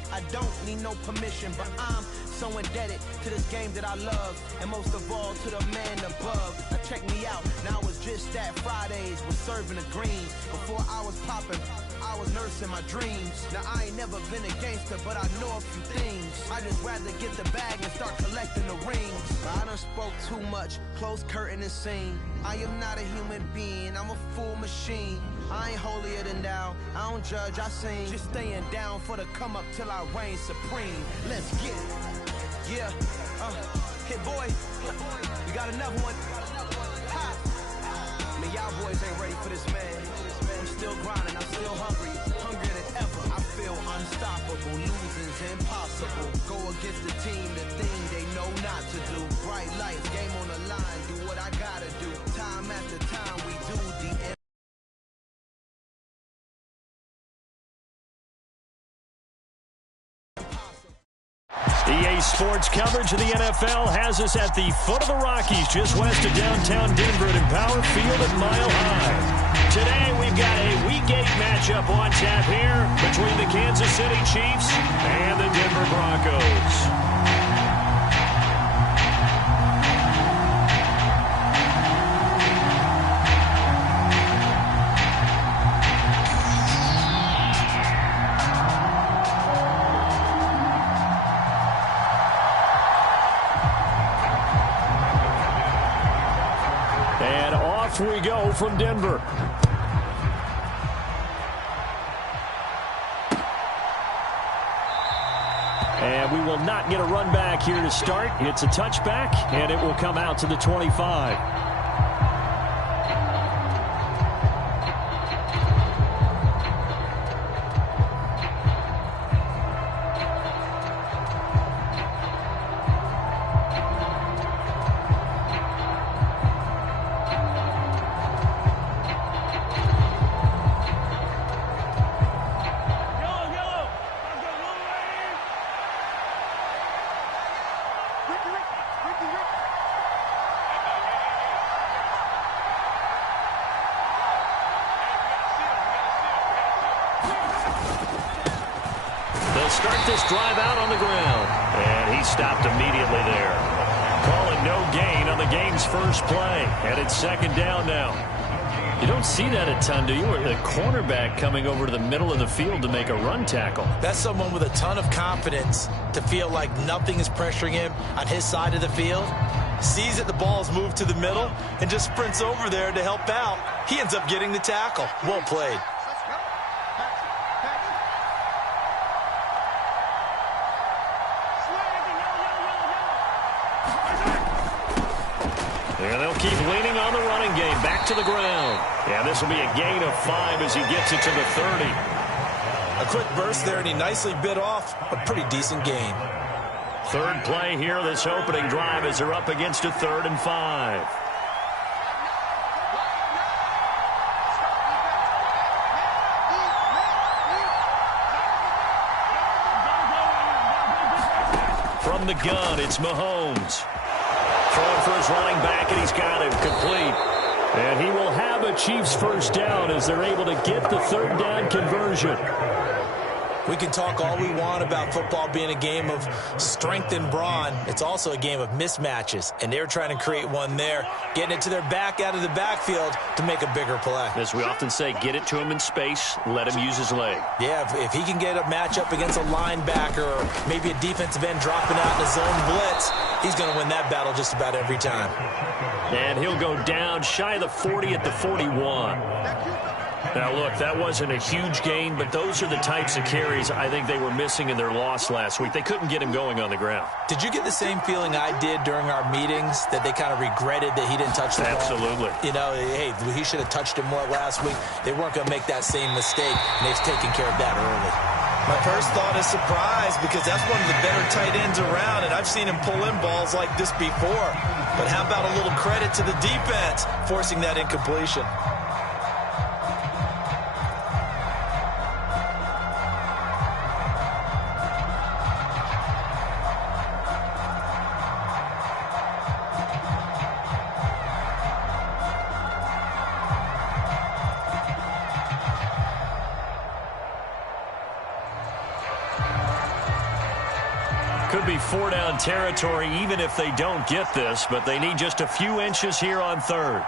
music, I don't need no permission, but I'm so indebted to this game that I love, and most of all to the man above. Now check me out, now it's just that Fridays was serving the green. Before I was popping, I was nursing my dreams. Now I ain't never been a gangster, but I know a few things. I just rather get the bag and start collecting the rings. But I done spoke too much, close curtain and scene. I am not a human being, I'm a full machine. I ain't holier than thou, I don't judge, I sing. Just staying down for the come up till I reign supreme. Let's get it. Yeah, hit boy, we got another one. Ha! Man, y'all boys ain't ready for this, man. I'm still grinding, I'm still hungry, hungrier than ever. I feel unstoppable, losing's impossible. Go against the team, the thing they know not to do. Bright lights, game on the line, do what I gotta do. Time after time, we do the EA Sports coverage of the NFL has us at the foot of the Rockies, just west of downtown Denver at Empower Field at Mile High. Today, we've got a Week 8 matchup on tap here between the Kansas City Chiefs and the Denver Broncos. We go from Denver. And we will not get a run back here to start. It's a touchback, and it will come out to the 25. Start this drive out on the ground. And he stopped immediately there. Calling no gain on the game's first play. And it's second down now. You don't see that a ton, do you? A cornerback coming over to the middle of the field to make a run tackle. That's someone with a ton of confidence to feel like nothing is pressuring him on his side of the field. Sees that the ball's moved to the middle and just sprints over there to help out. He ends up getting the tackle. Well played. And they'll keep leaning on the running game. Back to the ground. Yeah, this will be a gain of 5 as he gets it to the 30. A quick burst there, and he nicely bit off a pretty decent gain. Third play here, this opening drive, as they're up against a 3rd and 5. From the gun, it's Mahomes. Throwing for his running back, and he's got him complete. And he will have a Chiefs first down as they're able to get the 3rd down conversion. We can talk all we want about football being a game of strength and brawn. It's also a game of mismatches, and they're trying to create one there, getting it to their back out of the backfield to make a bigger play. As we often say, get it to him in space, let him use his leg. Yeah, if he can get a matchup against a linebacker or maybe a defensive end dropping out in a zone blitz, he's going to win that battle just about every time. And he'll go down shy of the 40 at the 41. Now, look, that wasn't a huge gain, but those are the types of carries I think they were missing in their loss last week. They couldn't get him going on the ground. Did you get the same feeling I did during our meetings, that they kind of regretted that he didn't touch the ball? Absolutely. You know, hey, he should have touched him more last week. They weren't going to make that same mistake, and they've taken care of that early. My first thought is surprise, because that's one of the better tight ends around, and I've seen him pull in balls like this before. But how about a little credit to the defense forcing that incompletion? could be 4-down territory even if they don't get this, but they need just a few inches here on third.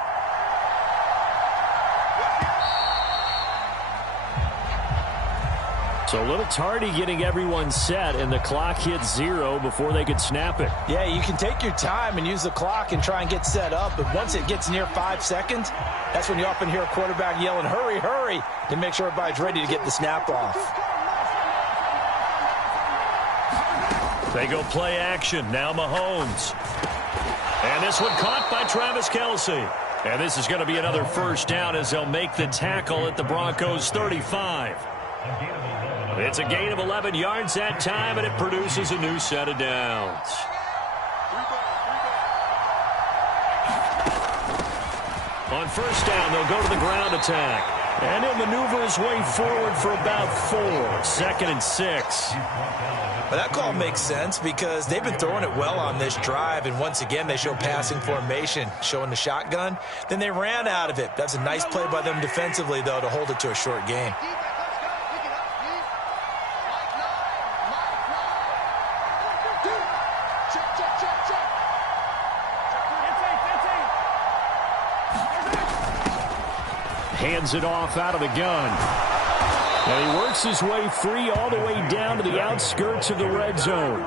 So a little tardy getting everyone set, and the clock hits 0 before they could snap it. Yeah, you can take your time and use the clock and try and get set up, but once it gets near 5 seconds, that's when you often hear a quarterback yelling, hurry, hurry, to make sure everybody's ready to get the snap off. They go play action. Now Mahomes. And this one caught by Travis Kelce. And this is going to be another first down as they'll make the tackle at the Broncos 35. It's a gain of 11 yards that time, and it produces a new set of downs. On first down, they'll go to the ground attack. And he'll maneuver his way forward for about 4. 2nd and 6. But that call makes sense because they've been throwing it well on this drive, and once again they show passing formation, showing the shotgun. Then they ran out of it. That's a nice play by them defensively, though, to hold it to a short gain. Hands it off out of the gun. And he works his way free all the way down to the outskirts of the red zone.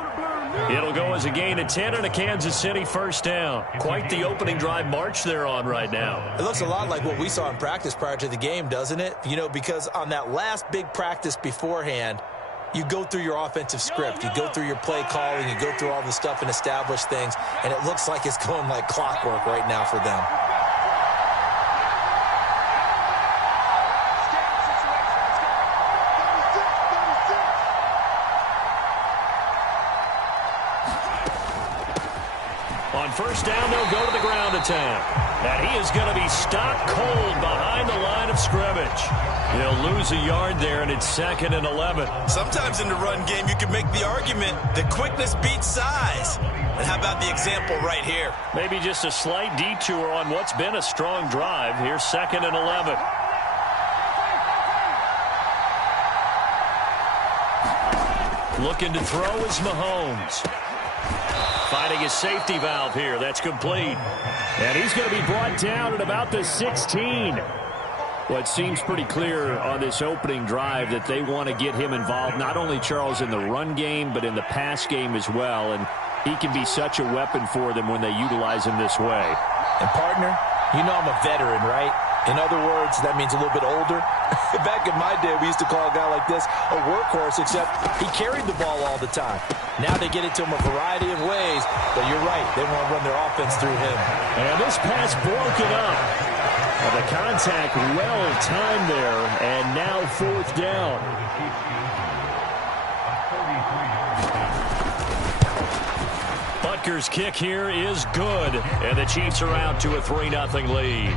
It'll go as a gain of 10 and a Kansas City first down. Quite the opening drive march they're on right now. It looks a lot like what we saw in practice prior to the game, doesn't it? You know, because on that last big practice beforehand, you go through your offensive script. You go through your play calling. You go through all the stuff and establish things. And it looks like it's going like clockwork right now for them. First down, they'll go to the ground attack. And he is going to be stopped cold behind the line of scrimmage. He'll lose a yard there, and it's 2nd and 11. Sometimes in the run game, you can make the argument that quickness beats size. And how about the example right here? Maybe just a slight detour on what's been a strong drive. Here's 2nd and 11. Looking to throw is Mahomes. Finding his safety valve here. That's complete. And he's going to be brought down at about the 16. Well, it seems pretty clear on this opening drive that they want to get him involved, not only, Charles, in the run game, but in the pass game as well. And he can be such a weapon for them when they utilize him this way. And, partner, you know I'm a veteran, right? In other words, that means a little bit older. Back in my day, we used to call a guy like this a workhorse, except he carried the ball all the time. Now they get it to him a variety of ways, but you're right. They want to run their offense through him. And this pass broken up. Well, the contact well timed there, and now 4th down. Butker's kick here is good, and the Chiefs are out to a 3-0 lead.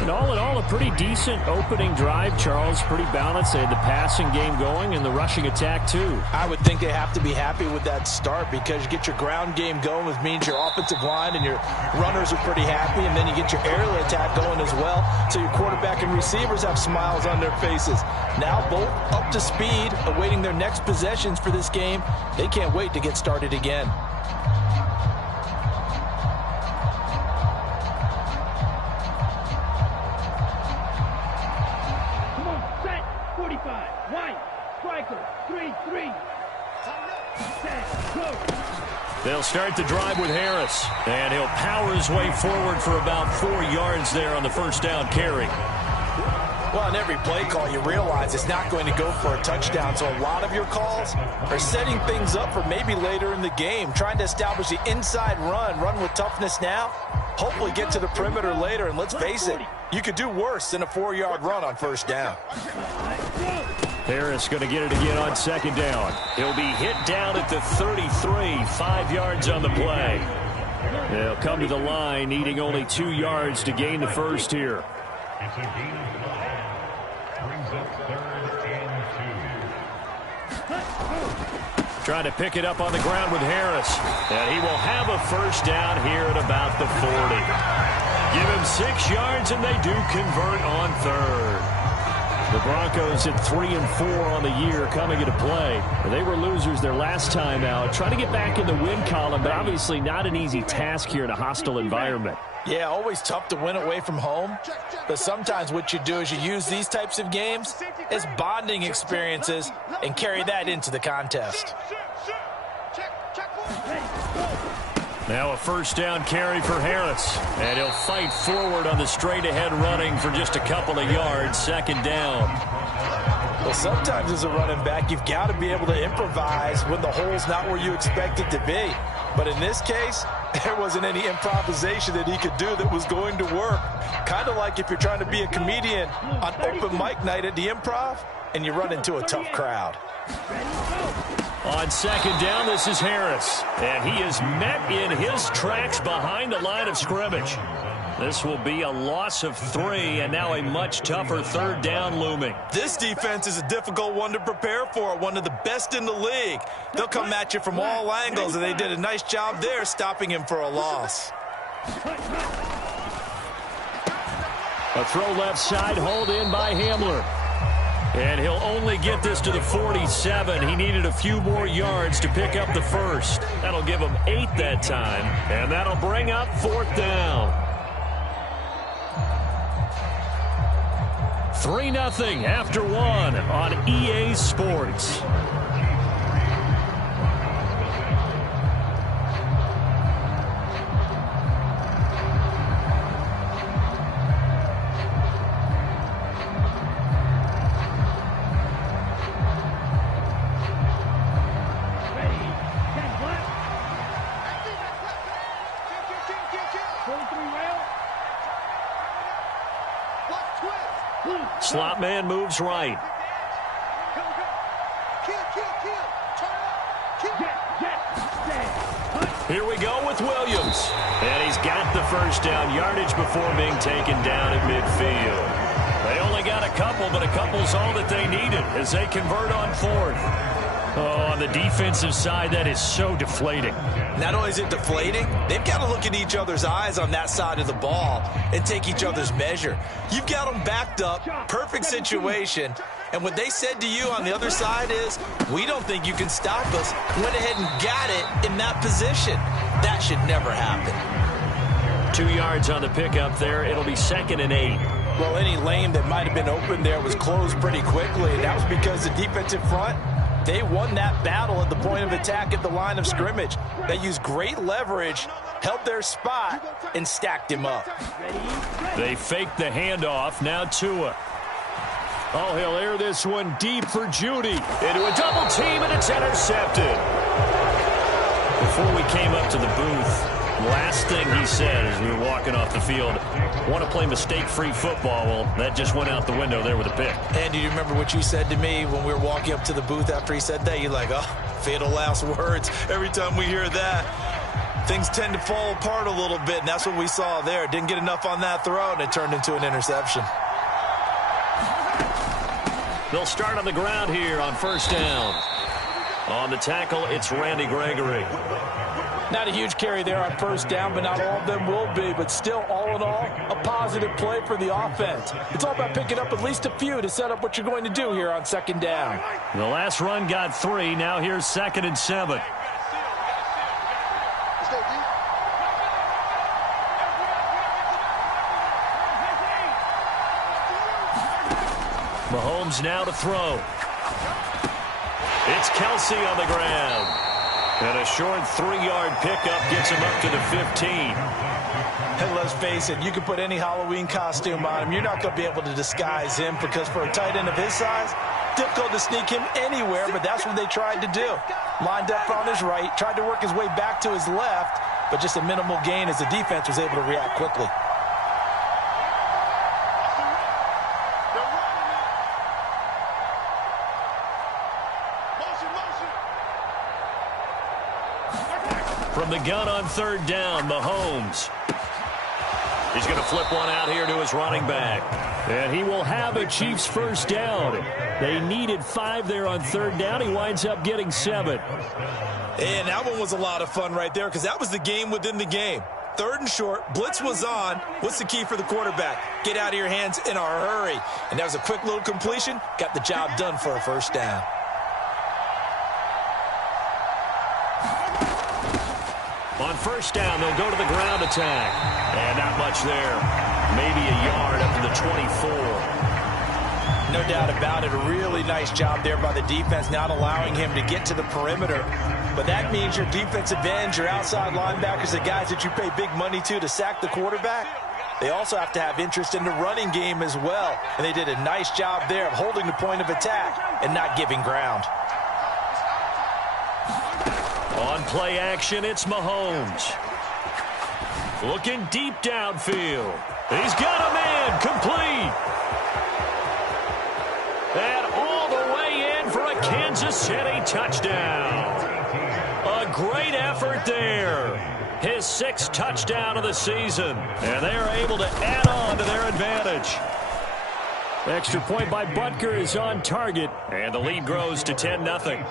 And all in all, a pretty decent opening drive, Charles. Pretty balanced. They had the passing game going and the rushing attack, too. I would think they have to be happy with that start because you get your ground game going, which means your offensive line and your runners are pretty happy, and then you get your aerial attack going as well, so your quarterback and receivers have smiles on their faces. Now both up to speed, awaiting their next possessions for this game. They can't wait to get started again. They'll start the drive with Harris, and he'll power his way forward for about 4 yards there on the first down carry. Well, on every play call, you realize it's not going to go for a touchdown, so a lot of your calls are setting things up for maybe later in the game, trying to establish the inside run with toughness now, hopefully get to the perimeter later, and let's face it, you could do worse than a 4-yard run on first down. Harris going to get it again on 2nd down. He'll be hit down at the 33, 5 yards on the play. They'll come to the line, needing only 2 yards to gain the first here. It's a gain of 5. Brings up 3rd and 2. Trying to pick it up on the ground with Harris. And he will have a first down here at about the 40. Give him 6 yards, and they do convert on 3rd. The Broncos at 3-4 on the year coming into play. They were losers their last time out. Trying to get back in the win column, but obviously not an easy task here in a hostile environment. Yeah, always tough to win away from home. But sometimes what you do is you use these types of games as bonding experiences and carry that into the contest. Now a first down carry for Harris. And he'll fight forward on the straight-ahead running for just a couple of yards. Second down. Well, sometimes as a running back, you've got to be able to improvise when the hole's not where you expect it to be. But in this case, there wasn't any improvisation that he could do that was going to work. Kind of like if you're trying to be a comedian on open mic night at the Improv and you run into a tough crowd. On second down, this is Harris. And he is met in his tracks behind the line of scrimmage. This will be a loss of 3, and now a much tougher third down looming. This defense is a difficult one to prepare for, one of the best in the league. They'll come at you from all angles, and they did a nice job there stopping him for a loss. A throw left side, hauled in by Hamler. And he'll only get this to the 47. He needed a few more yards to pick up the first. That'll give him 8 that time, and that'll bring up fourth down. 3-0 after 1 on EA Sports. Slot man moves right. Here we go with Williams. And he's got the first down yardage before being taken down at midfield. They only got a couple, but a couple's all that they needed as they convert on fourth. Oh, on the defensive side, that is so deflating. Not only is it deflating, they've got to look at each other's eyes on that side of the ball and take each other's measure. You've got them backed up, perfect situation, and what they said to you on the other side is, we don't think you can stop us. Went ahead and got it in that position. That should never happen. 2 yards on the pickup there. It'll be 2nd and 8. Well, any lane that might have been open there was closed pretty quickly, and that was because the defensive front, they won that battle at the point of attack at the line of scrimmage. They used great leverage, held their spot, and stacked him up. They faked the handoff. Now Tua. Oh, he'll air this one deep for Judy. Into a double team, and it's intercepted. Before we came up to the booth, last thing he said as we were walking off the field, want to play mistake-free football. Well, that just went out the window there with a pick. And do you remember what you said to me when we were walking up to the booth after he said that? You're like, oh, fatal last words. Every time we hear that, things tend to fall apart a little bit, and that's what we saw there. Didn't get enough on that throw, and it turned into an interception. They'll start on the ground here on first down. On the tackle, it's Randy Gregory. Not a huge carry there on first down, but not all of them will be. But still, all in all, a positive play for the offense. It's all about picking up at least a few to set up what you're going to do here on second down. The last run got 3. Now here's 2nd and 7. Mahomes now to throw. It's Kelsey on the ground. And a short 3-yard pickup gets him up to the 15. And let's face it, you can put any Halloween costume on him. You're not going to be able to disguise him because for a tight end of his size, difficult to sneak him anywhere, but that's what they tried to do. Lined up on his right, tried to work his way back to his left, but just a minimal gain as the defense was able to react quickly. From the gun on third down, Mahomes. He's going to flip one out here to his running back. And he will have a Chiefs first down. They needed 5 there on third down. He winds up getting 7. And that one was a lot of fun right there because that was the game within the game. 3rd and short. Blitz was on. What's the key for the quarterback? Get out of your hands in a hurry. And that was a quick little completion. Got the job done for a first down. On first down, they'll go to the ground attack. And not much there. Maybe a yard up to the 24. No doubt about it. A really nice job there by the defense, not allowing him to get to the perimeter. But that means your defensive ends, your outside linebackers, the guys that you pay big money to sack the quarterback, they also have to have interest in the running game as well. And they did a nice job there of holding the point of attack and not giving ground. On play action, it's Mahomes. Looking deep downfield. He's got a man complete. And all the way in for a Kansas City touchdown. A great effort there. His 6th touchdown of the season. And they are able to add on to their advantage. Extra point by Butker is on target. And the lead grows to 10-0.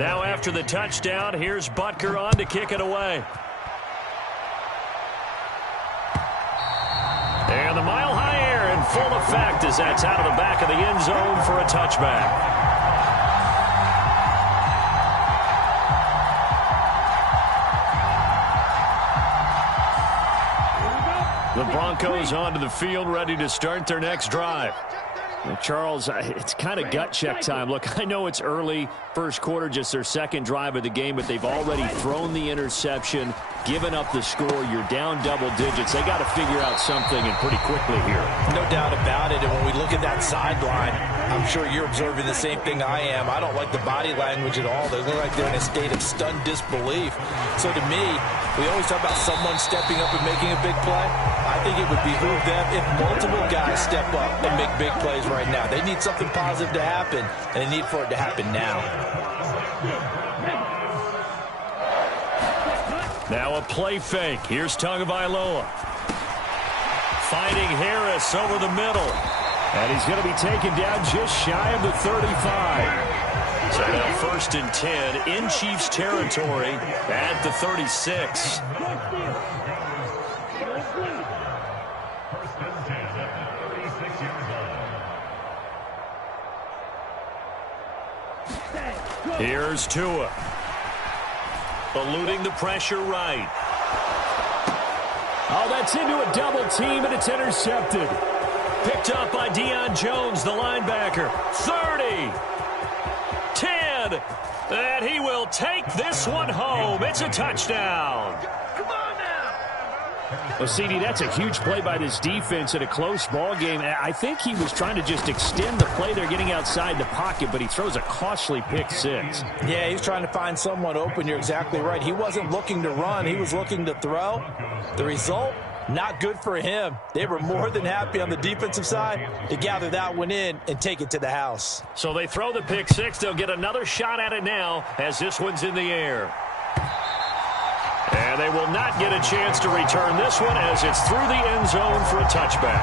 Now after the touchdown, here's Butker on to kick it away. And the mile-high air in full effect as that's out of the back of the end zone for a touchback. The Broncos onto the field, ready to start their next drive. Well, Charles, it's kind of gut check time. Look, I know it's early, first quarter, just their 2nd drive of the game, but they've already thrown the interception, given up the score. You're down double digits. They got to figure out something, and pretty quickly here. No doubt about it. And when we look at that sideline, I'm sure you're observing the same thing I am. I don't like the body language at all. They look like they're in a state of stunned disbelief. So to me, we always talk about someone stepping up and making a big play. I think it would behoove them if multiple guys step up and make big plays right now. They need something positive to happen, and they need for it to happen now. Now a play fake. Here's Tagovailoa. Finding Harris over the middle. And he's going to be taken down just shy of the 35. So now 1st and 10 in Chiefs territory at the 36. Here's Tua. Eluding the pressure right. Oh, that's into a double team, and it's intercepted. Picked up by Deion Jones, the linebacker. 30. 10. And he will take this one home. It's a touchdown. Well, CD, that's a huge play by this defense in a close ball game. I think he was trying to just extend the play. They're getting outside the pocket, but he throws a costly pick 6. Yeah, he's trying to find someone open. You're exactly right. He wasn't looking to run. He was looking to throw. The result, not good for him. They were more than happy on the defensive side to gather that one in and take it to the house. So they throw the pick 6. They'll get another shot at it now as this one's in the air. And they will not get a chance to return this one as it's through the end zone for a touchback.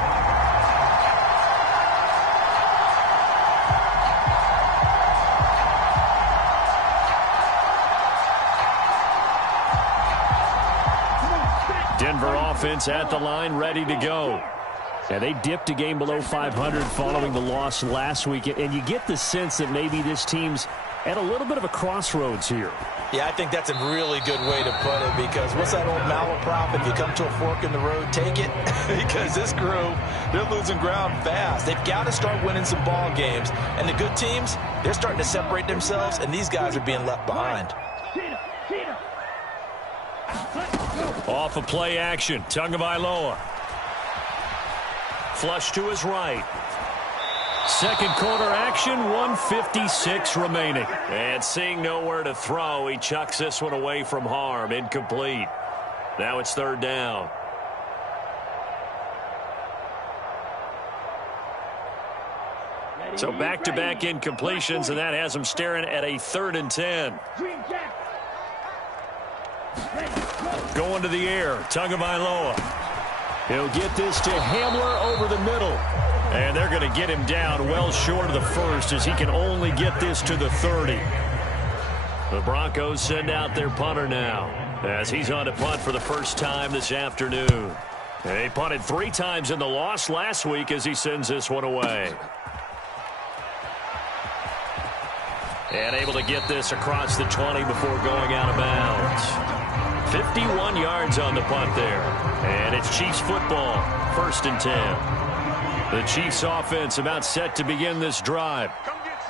Denver offense at the line, ready to go. And they dipped a game below 500 following the loss last week. And you get the sense that maybe this team's at a little bit of a crossroads here. Yeah, I think that's a really good way to put it, because what's that old malaprop? If you come to a fork in the road, take it. Because this crew, they're losing ground fast. They've got to start winning some ball games. And the good teams, they're starting to separate themselves, and these guys are being left behind. Off a play action, Tagovailoa. Flush to his right. Second quarter action, 1:56 remaining. And seeing nowhere to throw, he chucks this one away from harm. Incomplete. Now it's 3rd down. So back-to-back incompletions, and that has him staring at a 3rd and 10. Going to the air, Tagovailoa. He'll get this to Hamler over the middle. And they're going to get him down well short of the 1st as he can only get this to the 30. The Broncos send out their punter now as he's on to punt for the first time this afternoon. He punted 3 times in the loss last week as he sends this one away. And able to get this across the 20 before going out of bounds. 51 yards on the punt there. And it's Chiefs football, 1st and 10. The Chiefs offense about set to begin this drive.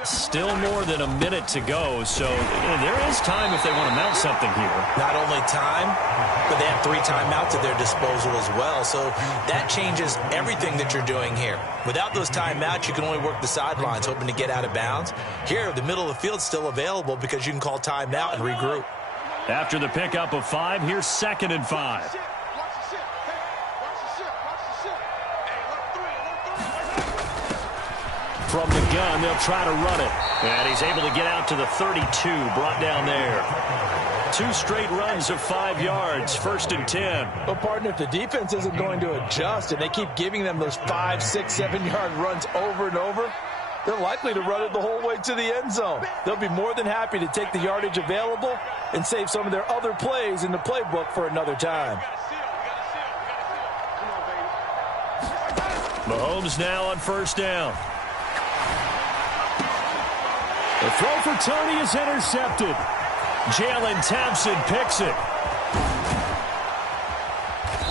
Still more than a minute to go, so there is time if they want to mount something here. Not only time, but they have 3 timeouts at their disposal as well, so that changes everything that you're doing here. Without those timeouts, you can only work the sidelines, hoping to get out of bounds. Here, the middle of the field's still available because you can call timeout and regroup. After the pickup of 5, here's 2nd and 5. From the gun, they'll try to run it. And he's able to get out to the 32, brought down there. 2 straight runs of 5 yards, 1st and 10. Well, partner, if the defense isn't going to adjust and they keep giving them those 5, 6, 7-yard runs over and over, they're likely to run it the whole way to the end zone. They'll be more than happy to take the yardage available and save some of their other plays in the playbook for another time. Mahomes now on 1st down. The throw for Tony is intercepted. Jalen Thompson picks it.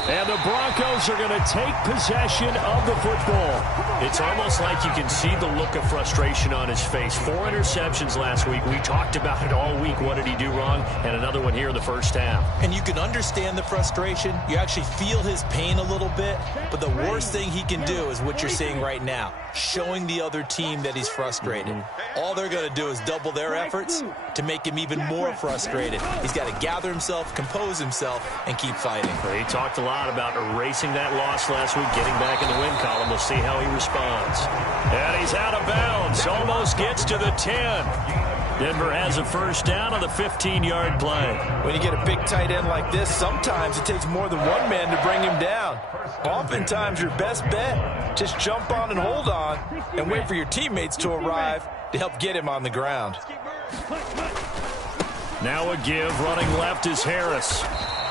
And the Broncos are going to take possession of the football. It's almost like you can see the look of frustration on his face. 4 interceptions last week. We talked about it all week. What did he do wrong? And another one here in the first half. And you can understand the frustration. You actually feel his pain a little bit. But the worst thing he can do is what you're seeing right now, showing the other team that he's frustrated. All they're going to do is double their efforts to make him even more frustrated. He's got to gather himself, compose himself, and keep fighting. He talked a lot about erasing that loss last week, getting back in the win column. We'll see how he responds. And he's out of bounds. Almost gets to the 10. Denver has a 1st down on the 15-yard play. When you get a big tight end like this, sometimes it takes more than one man to bring him down. Oftentimes, your best bet, just jump on and hold on and wait for your teammates to arrive to help get him on the ground. Now a give. Running left is Harris.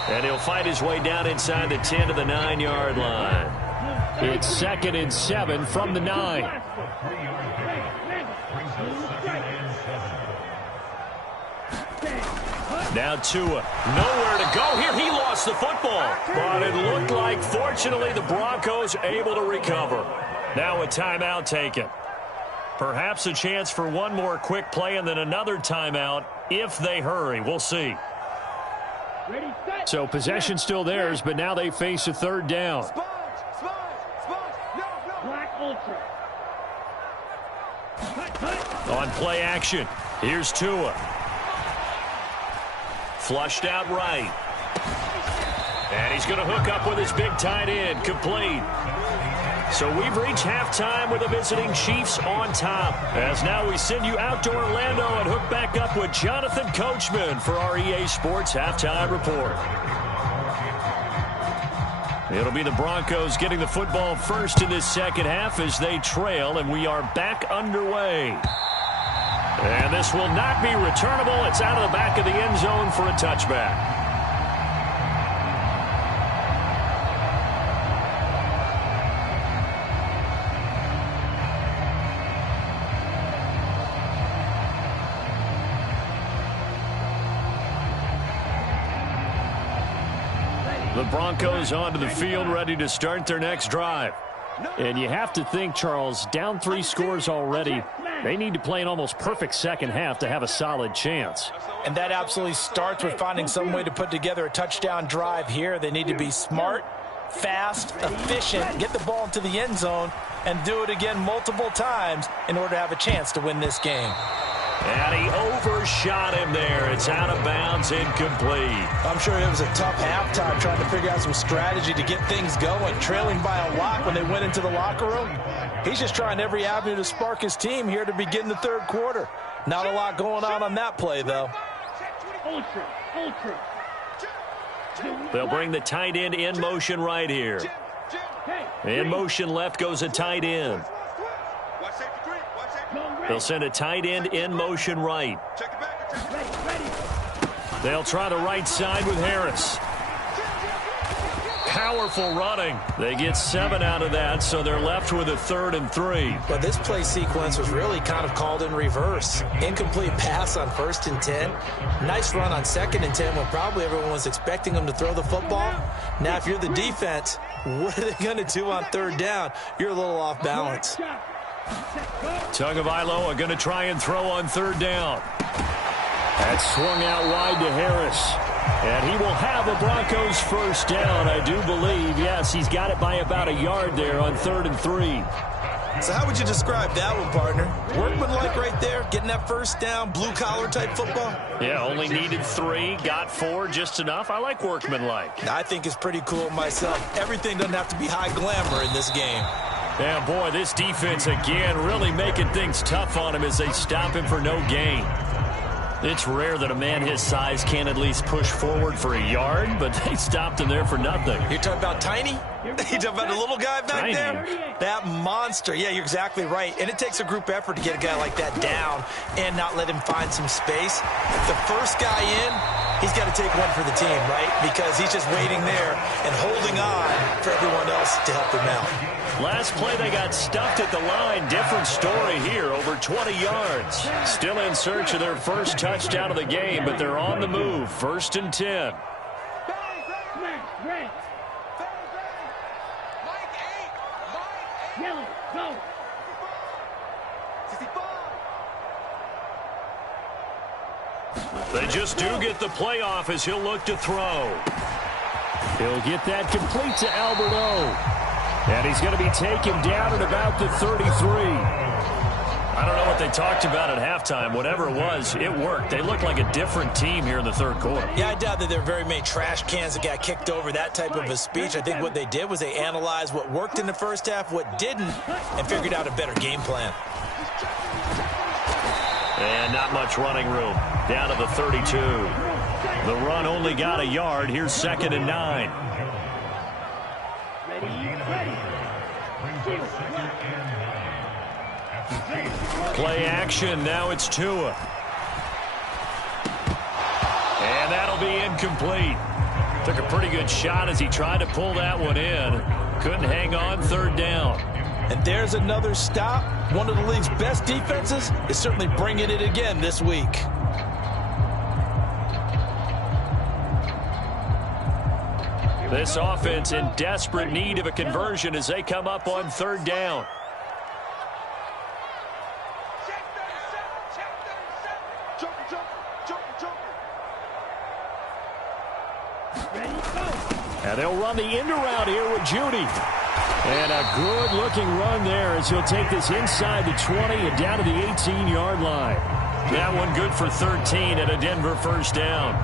And he'll fight his way down inside the 10 to the 9-yard line. It's 2nd and 7 from the 9. Now Tua. Nowhere to go here. He lost the football. But it looked like, fortunately, the Broncos able to recover. Now a timeout taken. Perhaps a chance for one more quick play and then another timeout if they hurry. We'll see. So possession still theirs, but now they face a 3rd down. On play action, here's Tua. Flushed out right. And he's going to hook up with his big tight end, complete. So we've reached halftime with the visiting Chiefs on top. As now we send you out to Orlando and hook back up with Jonathan Coachman for our EA Sports Halftime Report. It'll be the Broncos getting the football first in this second half as they trail, and we are back underway. And this will not be returnable. It's out of the back of the end zone for a touchback. The Broncos onto the field, ready to start their next drive. And you have to think, Charles, down 3 scores already. They need to play an almost perfect second half to have a solid chance. And that absolutely starts with finding some way to put together a touchdown drive here. They need to be smart, fast, efficient, get the ball into the end zone, and do it again multiple times in order to have a chance to win this game. And he overshot him there. It's out of bounds, incomplete. I'm sure it was a tough halftime trying to figure out some strategy to get things going, trailing by a lot when they went into the locker room. He's just trying every avenue to spark his team here to begin the 3rd quarter. Not a lot going on that play, though. They'll bring the tight end in motion right here. In motion left goes a tight end. They'll send a tight end in motion right. They'll try the right side with Harris. Powerful running. They get 7 out of that, so they're left with a 3rd and 3. Well, this play sequence was really kind of called in reverse. Incomplete pass on 1st and 10. Nice run on 2nd and 10 when probably everyone was expecting them to throw the football. Now, if you're the defense, what are they going to do on 3rd down? You're a little off balance. Tagovailoa going to try and throw on 3rd down. That swung out wide to Harris. And he will have a Broncos 1st down, I do believe. Yes, he's got it by about a yard there on 3rd and 3. So how would you describe that one, partner? Workmanlike right there, getting that 1st down, blue-collar type football? Yeah, only needed 3, got 4, just enough. I like workmanlike. I think it's pretty cool myself. Everything doesn't have to be high glamour in this game. Yeah, boy, this defense again really making things tough on him as they stop him for no gain. It's rare that a man his size can at least push forward for a yard, but they stopped him there for nothing. You're talking about Tiny? You're talking about the little guy back there? That monster. Yeah, you're exactly right. And it takes a group effort to get a guy like that down and not let him find some space. The first guy in, he's got to take one for the team, right? Because he's just waiting there and holding on for everyone else to help him out. Last play, they got stuffed at the line. Different story here, over 20 yards. Still in search of their first touchdown of the game, but they're on the move. 1st and 10. They just do get the playoff as he'll look to throw. He'll get that complete to Albert O. And he's going to be taken down at about the 33. I don't know what they talked about at halftime. Whatever it was, it worked. They looked like a different team here in the 3rd quarter. Yeah, I doubt that there are very many trash cans that got kicked over, that type of a speech. I think what they did was they analyzed what worked in the 1st half, what didn't, and figured out a better game plan. And not much running room. Down to the 32. The run only got a yard. Here's 2nd and 9. Play action. Now it's Tua. And that'll be incomplete. Took a pretty good shot as he tried to pull that one in. Couldn't hang on. 3rd down. And there's another stop. One of the league's best defenses is certainly bringing it again this week. This offense in desperate need of a conversion as they come up on 3rd down. And they'll run the end around here with Judy. And a good-looking run there as he'll take this inside the 20 and down to the 18-yard line. That one good for 13 and a Denver 1st down.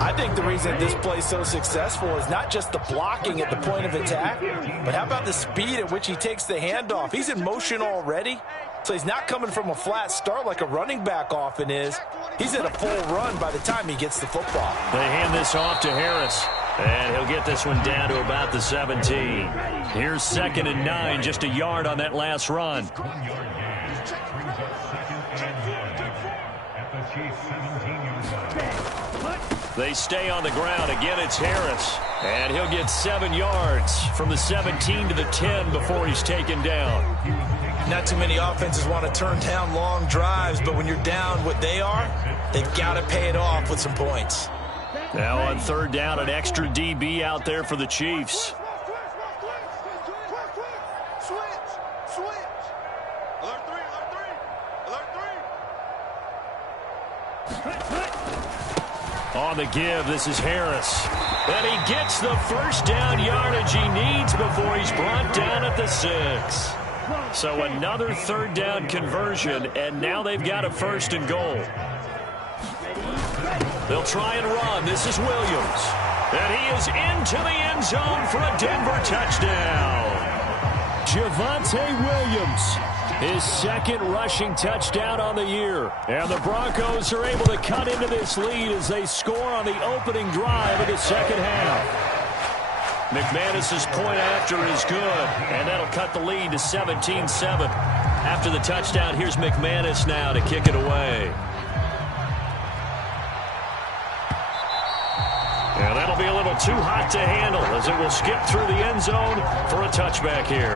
I think the reason this play is so successful is not just the blocking at the point of attack, but how about the speed at which he takes the handoff? He's in motion already, so he's not coming from a flat start like a running back often is. He's in a full run by the time he gets the football. They hand this off to Harris, and he'll get this one down to about the 17. Here's 2nd and 9, just a yard on that last run. They stay on the ground. Again, it's Harris. And he'll get 7 yards from the 17 to the 10 before he's taken down. Not too many offenses want to turn down long drives, but when you're down what they are, they've got to pay it off with some points. Now on 3rd down, an extra DB out there for the Chiefs. On the give, this is Harris. And he gets the 1st down yardage he needs before he's brought down at the 6. So another 3rd down conversion, and now they've got a 1st and goal. They'll try and run. This is Williams. And he is into the end zone for a Denver touchdown. Javonte Williams, his 2nd rushing touchdown on the year. And the Broncos are able to cut into this lead as they score on the opening drive of the 2nd half. McManus's point after is good, and that'll cut the lead to 17-7. After the touchdown, here's McManus now to kick it away. And that'll be a little too hot to handle as it will skip through the end zone for a touchback here.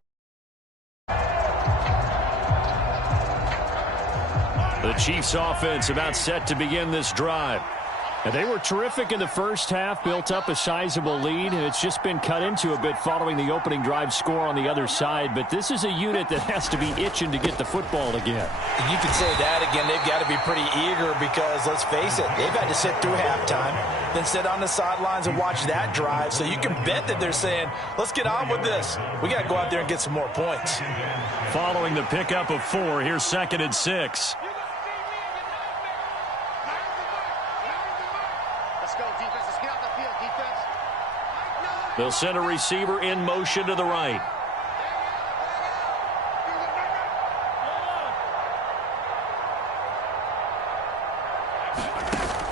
The Chiefs offense about set to begin this drive. And they were terrific in the first half, built up a sizable lead, and it's just been cut into a bit following the opening drive score on the other side. But this is a unit that has to be itching to get the football again. You could say that again. They've got to be pretty eager because, let's face it, they've had to sit through halftime, then sit on the sidelines and watch that drive. So you can bet that they're saying, let's get on with this. We got to go out there and get some more points. Following the pickup of 4, here's 2nd and 6. They'll send a receiver in motion to the right.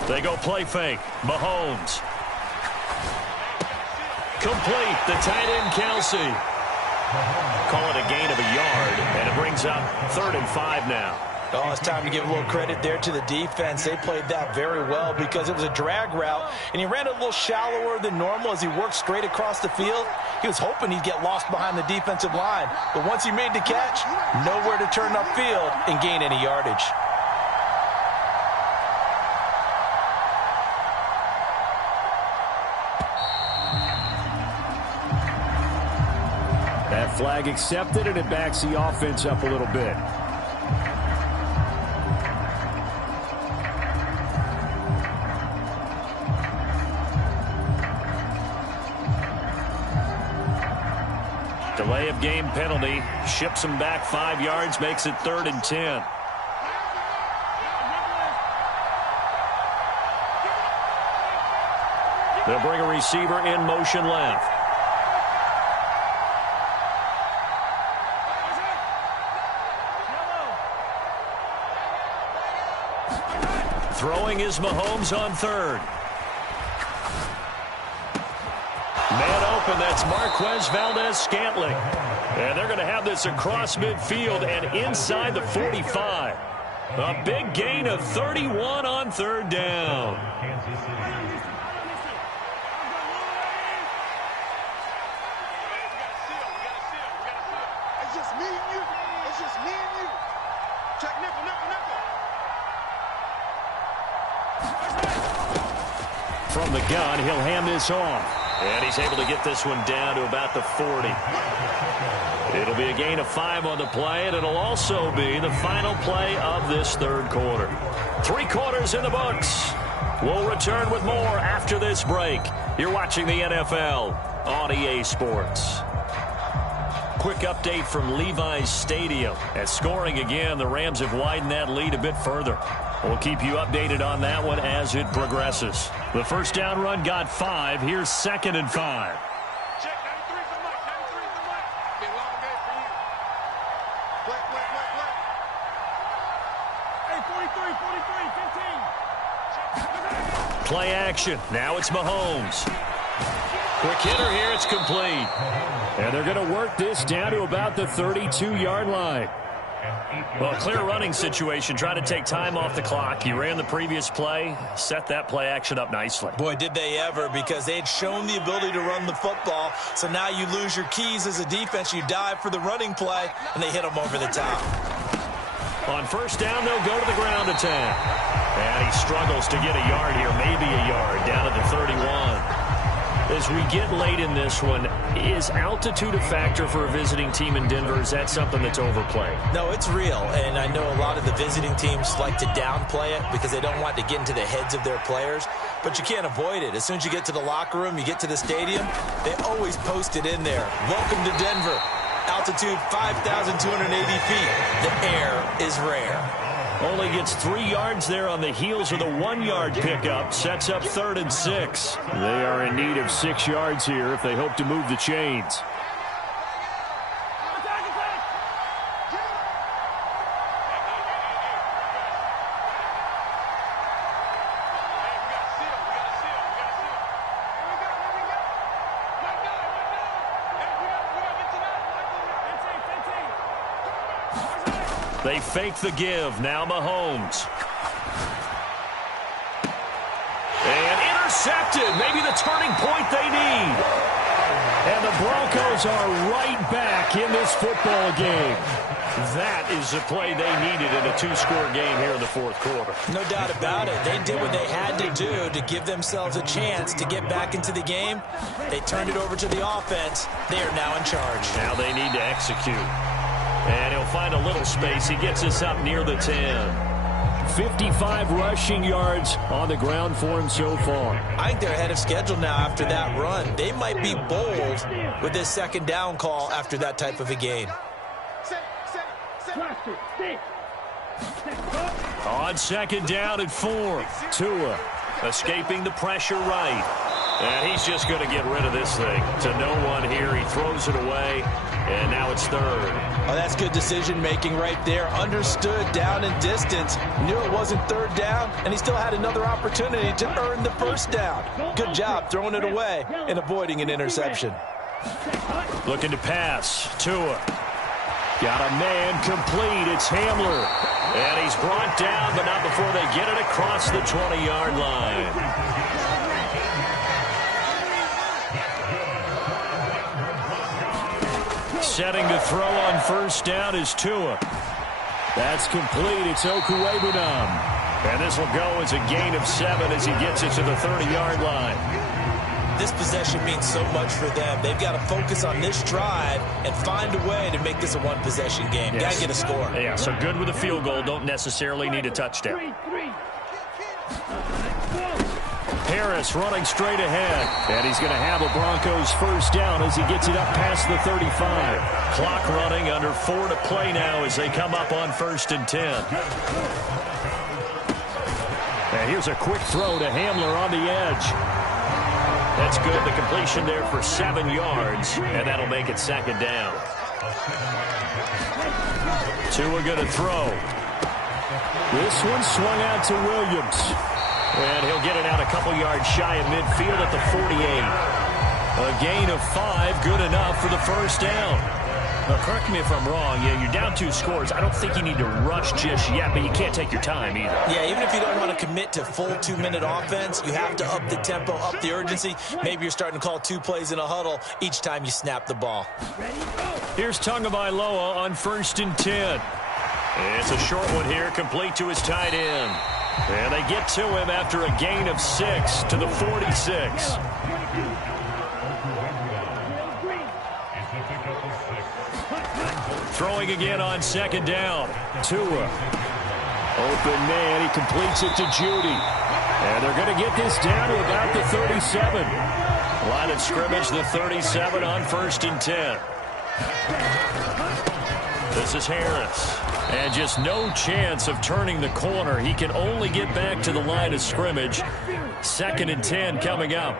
They go play fake. Mahomes. Complete. The tight end, Kelsey. Call it a gain of a yard, and it brings up 3rd and 5 now. Oh, it's time to give a little credit there to the defense. They played that very well because it was a drag route, and he ran a little shallower than normal as he worked straight across the field. He was hoping he'd get lost behind the defensive line, but once he made the catch, nowhere to turn upfield and gain any yardage. That flag accepted, and it backs the offense up a little bit. Delay of game penalty. Ships him back 5 yards, makes it 3rd and 10. They'll bring a receiver in motion left. Throwing is Mahomes on 3rd. Man open, that's Marquez Valdez-Scantling. And they're going to have this across midfield and inside the 45. A big gain of 31 on 3rd down. It's just me and you. It's just me and you. Check nickel, nickel, nickel. From the gun, he'll hand this off. And he's able to get this one down to about the 40. It'll be a gain of 5 on the play, and it'll also be the final play of this 3rd quarter. 3 quarters in the books. We'll return with more after this break. You're watching the NFL on EA Sports. Quick update from Levi's Stadium. At scoring again, the Rams have widened that lead a bit further. We'll keep you updated on that one as it progresses. The first down run got 5. Here's 2nd and 5. Check 93 for Mike. 93 for Mike. Be a long day for you. Play. Hey, 43, 15. Play action. Now it's Mahomes. Quick hitter here. It's complete. And they're going to work this down to about the 32-yard line. Well, a clear running situation. Trying to take time off the clock. He ran the previous play, set that play action up nicely. Boy, did they ever, because they had shown the ability to run the football. So now you lose your keys as a defense. You dive for the running play, and they hit them over the top. On first down, they'll go to the ground attack. And he struggles to get a yard here, maybe a yard, down at the 31. As we get late in this one, is altitude a factor for a visiting team in Denver? Is that something that's overplayed? No, it's real, and I know a lot of the visiting teams like to downplay it because they don't want to get into the heads of their players, but you can't avoid it. As soon as you get to the locker room, you get to the stadium, they always post it in there. Welcome to Denver. Altitude 5,280 feet. The air is rare. Only gets 3 yards there on the heels of the 1-yard pickup. Sets up 3rd and 6. They are in need of 6 yards here if they hope to move the chains. They fake the give. Now Mahomes. And intercepted. Maybe the turning point they need. And the Broncos are right back in this football game. That is the play they needed in a two-score game here in the fourth quarter. No doubt about it. They did what they had to do to give themselves a chance to get back into the game. They turned it over to the offense. They are now in charge. Now they need to execute. And he'll find a little space. He gets us up near the 10. 55 rushing yards on the ground for him so far. I think they're ahead of schedule now after that run. They might be bold with this second down call after that type of a game. On second down and 4. Tua escaping the pressure right. And he's just going to get rid of this thing to no one here. He throws it away, and now it's third. Oh, that's good decision-making right there. Understood down and distance. Knew it wasn't third down, and he still had another opportunity to earn the first down. Good job throwing it away and avoiding an interception. Looking to pass. Tua. Got a man complete. It's Hamler. And he's brought down, but not before they get it across the 20-yard line. Setting to throw on first down is Tua. That's complete. It's Okuwebunam. And this will go as a gain of 7 as he gets it to the 30-yard line. This possession means so much for them. They've got to focus on this drive and find a way to make this a one-possession game. Yes. Got to get a score. Yeah, so good with a field goal. Don't necessarily need a touchdown. Harris running straight ahead. And he's going to have a Broncos first down as he gets it up past the 35. Clock running, under 4 to play now as they come up on 1st and 10. And here's a quick throw to Hamler on the edge. That's good. The completion there for 7 yards, and that'll make it second down. Tua going to throw. This one swung out to Williams. And he'll get it out a couple yards shy of midfield at the 48. A gain of 5, good enough for the first down. Now, correct me if I'm wrong. Yeah, you're down 2 scores. I don't think you need to rush just yet, but you can't take your time either. Yeah, even if you don't want to commit to full 2-minute offense, you have to up the tempo, up the urgency. Maybe you're starting to call 2 plays in a huddle each time you snap the ball. Here's Tagovailoa on 1st and 10. It's a short one here, complete to his tight end. And they get to him after a gain of 6 to the 46. Throwing again on second down. Tua. Open man. He completes it to Judy. And they're going to get this down to about the 37. Line of scrimmage, the 37 on 1st and 10. This is Harris. And just no chance of turning the corner. He can only get back to the line of scrimmage. 2nd and 10 coming up.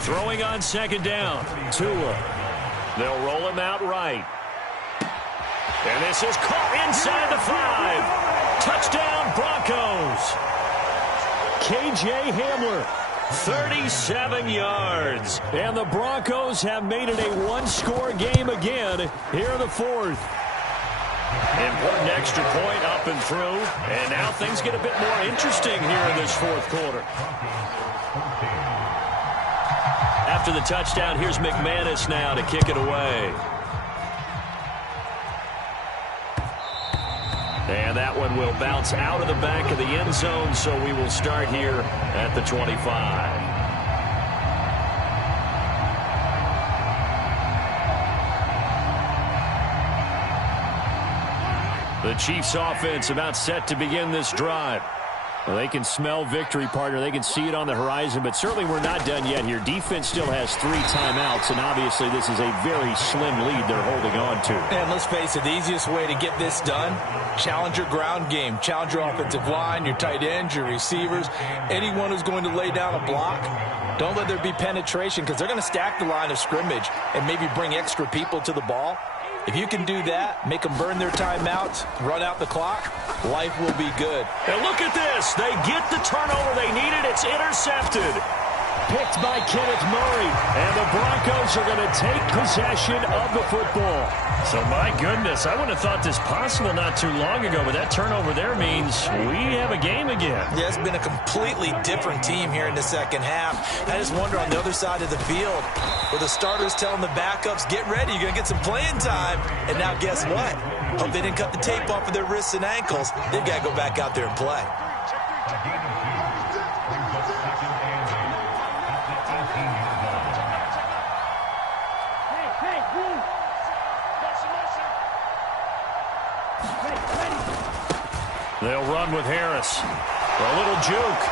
Throwing on second down. Tua. They'll roll him out right. And this is caught inside the 5. Touchdown Broncos. KJ Hamler. 37 yards. And the Broncos have made it a one-score game again here in the 4th. Important extra point up and through. And now things get a bit more interesting here in this 4th quarter. After the touchdown, here's McManus now to kick it away. And that one will bounce out of the back of the end zone, so we will start here at the 25. The Chiefs offense about set to begin this drive. Well, they can smell victory, partner. They can see it on the horizon, but certainly we're not done yet here. Defense still has 3 timeouts, and obviously this is a very slim lead they're holding on to. And let's face it, the easiest way to get this done, challenge your ground game. Challenge your offensive line, your tight ends, your receivers, anyone who's going to lay down a block. Don't let there be penetration because they're going to stack the line of scrimmage and maybe bring extra people to the ball. If you can do that, make them burn their timeouts, run out the clock, life will be good. And look at this. They get the turnover they needed. It's intercepted. picked by Kenneth Murray. And the Broncos are going to take possession of the football. So, my goodness, I wouldn't have thought this possible not too long ago, but that turnover there means we have a game again. Yeah, it's been a completely different team here in the second half. I just wonder on the other side of the field, where the starters telling the backups, get ready, you're going to get some playing time. And now guess what? Hope they didn't cut the tape off of their wrists and ankles. They've got to go back out there and play. They'll run with Harris. A little juke.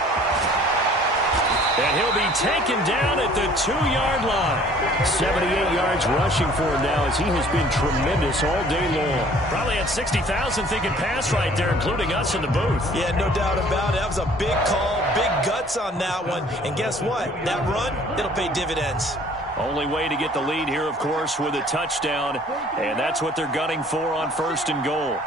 And he'll be taken down at the 2-yard line. 78 yards rushing for him now as he has been tremendous all day long. Probably had 60,000 thinking pass right there, including us in the booth. Yeah, no doubt about it. That was a big call, big guts on that one. And guess what? That run, it'll pay dividends. Only way to get the lead here, of course, with a touchdown. And that's what they're gunning for on 1st and goal.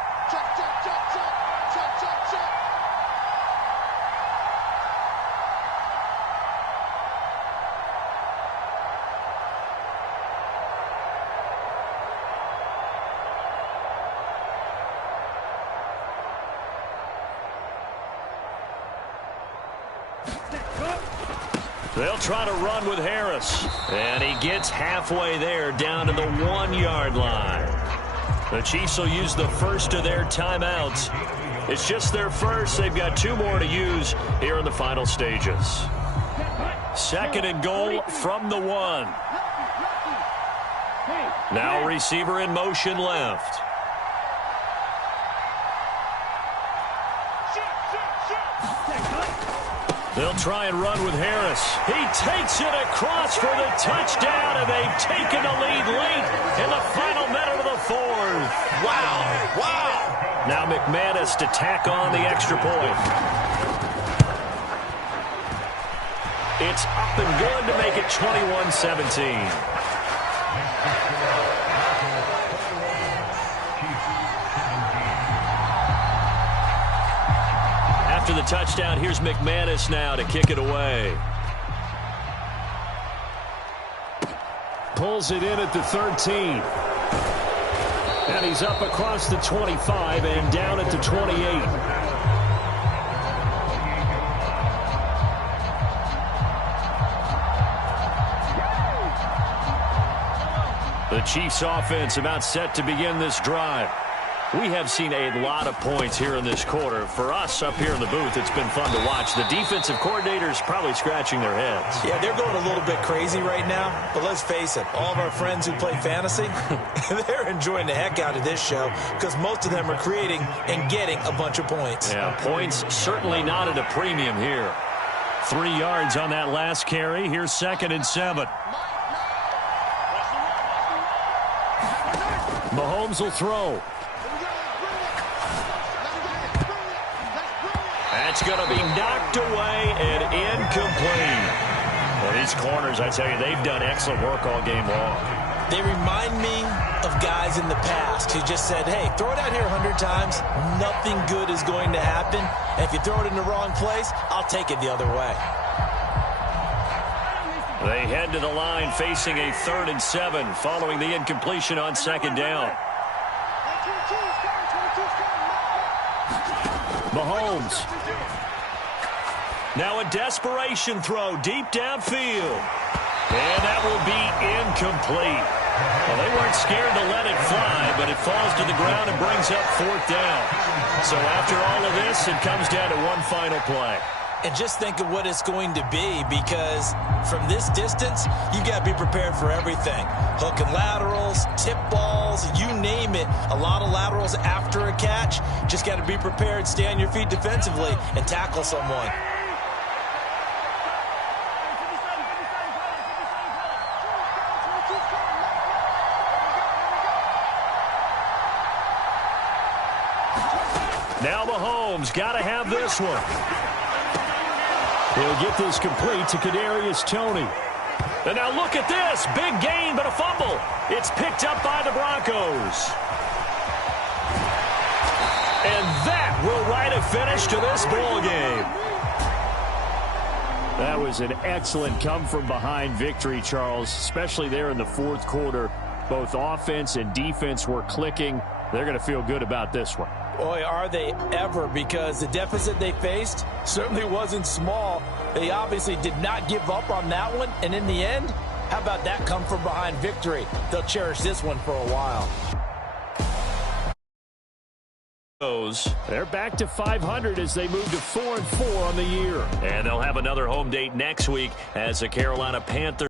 They'll try to run with Harris. And he gets halfway there, down to the 1-yard line. The Chiefs will use the first of their timeouts. It's just their first. They've got 2 more to use here in the final stages. 2nd and goal from the 1. Now receiver in motion left. They'll try and run with Harris. He takes it across for the touchdown, and they've taken the lead late in the final minute of the 4th. Wow, wow. Now McManus to tack on the extra point. It's up and good to make it 21-17. After the touchdown, here's McManus now to kick it away. Pulls it in at the 13. And he's up across the 25 and down at the 28. The Chiefs offense about set to begin this drive. We have seen a lot of points here in this quarter. For us up here in the booth, it's been fun to watch. The defensive coordinators probably scratching their heads. Yeah, they're going a little bit crazy right now. But let's face it, all of our friends who play fantasy, they're enjoying the heck out of this show because most of them are creating and getting a bunch of points. Yeah, points certainly not at a premium here. 3 yards on that last carry. Here's 2nd and 7. Mahomes will throw. That's going to be knocked away and incomplete. Well, these corners, I tell you, they've done excellent work all game long. They remind me of guys in the past who just said, hey, throw it out here 100 times. Nothing good is going to happen. And if you throw it in the wrong place, I'll take it the other way. They head to the line facing a 3rd and 7 following the incompletion on 2nd down. Mahomes. Now a desperation throw deep downfield. And that will be incomplete. Well, they weren't scared to let it fly, but it falls to the ground and brings up 4th down. So after all of this, it comes down to one final play. And just think of what it's going to be, because from this distance, you've got to be prepared for everything. Hook and laterals, tip balls, you name it. A lot of laterals after a catch. Just got to be prepared, stay on your feet defensively, and tackle someone. Now Mahomes got to have this one. He'll get this complete to Kadarius Toney. And now look at this. Big gain, but a fumble. It's picked up by the Broncos. And that will write a finish to this ball game. That was an excellent come-from-behind victory, Charles, especially there in the fourth quarter. Both offense and defense were clicking. They're going to feel good about this one. Boy, are they ever, because the deficit they faced certainly wasn't small. They obviously did not give up on that one, and in the end, how about that come-from-behind victory? They'll cherish this one for a while. They're back to 500 as they move to 4-4 on the year. And they'll have another home date next week as the Carolina Panthers